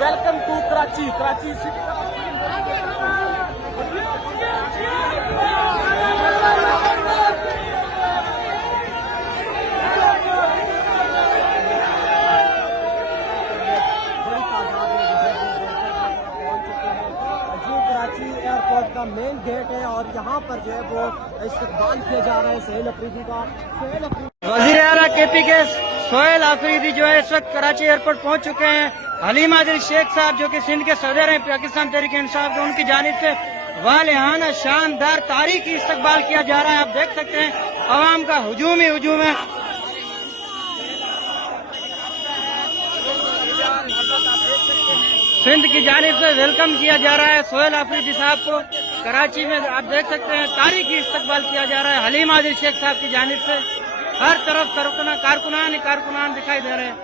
Welcome to Karachi. Karachi city airport का main gate है और यहाँ पर जो है वो इस्तकबाल किया जा रहा है सोहेल अफरीदी का। वज़ीर आला KP के सोहेल अफरीदी जो है इस वक्त कराची एयरपोर्ट पहुँच चुके हैं। हलीम आदिल शेख साहब जो कि सिंध के सदर हैं पाकिस्तान तहरीक इंसाफ के, उनकी जानिब से वालिहाना शानदार तारीखी इस्तकबाल किया जा रहा है। आप देख सकते हैं अवाम का हुजूम ही हुजूम है। सिंध की जानिब से वेलकम किया जा रहा है सोहेल अफरीदी साहब को। कराची में आप देख सकते हैं तारीखी इस्तकबाल किया जा रहा है हलीम आदिल शेख साहब की जानिब से। हर तरफ कारकुनान दिखाई दे रहे हैं।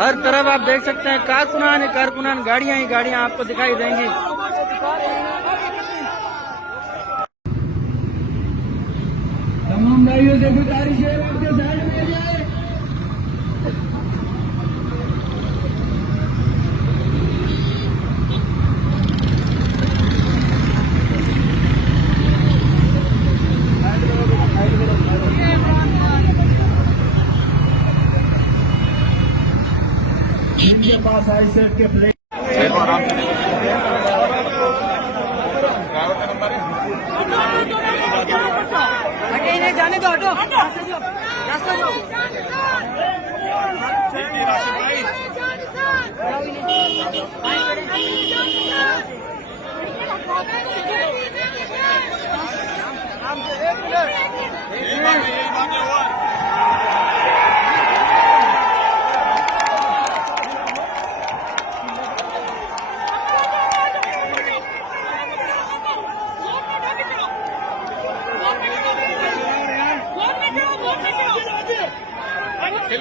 हर तरफ आप देख सकते हैं कारकुनान गाड़ियां ही गाड़ियां आपको दिखाई देंगी। तमाम भाइयों से गुजारिश है आपके साइड में जाए। इनके पास आई सेट के प्लेट आराम से नहीं जाने दो, हटो रास्ता दो।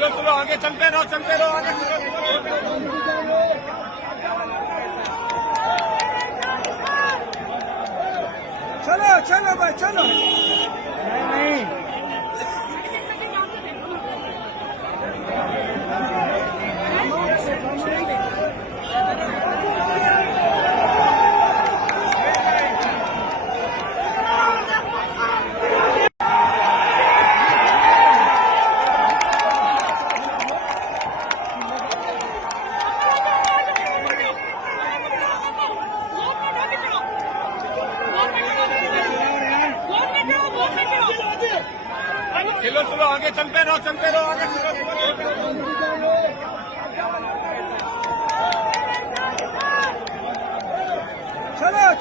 चलो आगे चलते रहो आगे चलो भाई चलो। नहीं चलो आगे चलते रहो आगे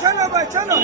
चलो भाई चलो।